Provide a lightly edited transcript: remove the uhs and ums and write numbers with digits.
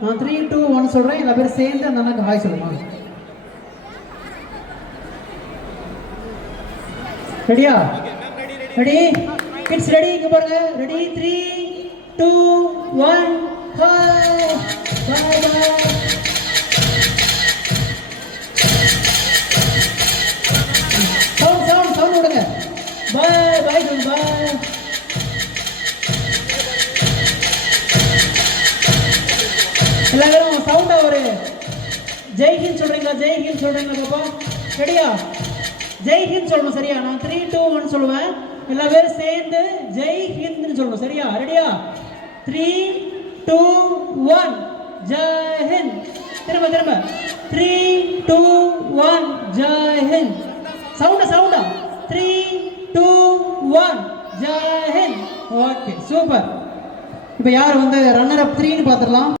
நான் 3 2 1 சொல்றேன், எல்லா பேரும் சேர்ந்து அந்த அண்ணாக்கு ஹாய் சொல்லுமா. ரெடியா? Ready kids, ready? இங்க பாருங்க. Ready 3 2 1 hi bye bye. Sound விடுங்க. Bye bye bye. எல்லாரும் சவுண்டா ஒரு ஜெய்ஹிந்த் சொல்றீங்களா? ஜெய்ஹிந்த் சொல்றீங்களா பாப்பா? ரெடியா? ஜெய்ஹிந்த் சொல்லணும் சரியா? நான் 3 2 1 சொல்லுவேன், எல்லா பேரும் சேர்ந்து ஜெய்ஹிந்த்னு சொல்லணும் சரியா? ரெடியா? 3 2 1 ஜெய்ஹிந்த். திரும்ப 3 2 1 ஜெய்ஹிந்த். சவுண்டா 3 2 1 ஜெய்ஹிந்த். Okay super. இப்போ யார் வந்து ரன்னர் அப் 3ன்னு பார்த்துடலாம்.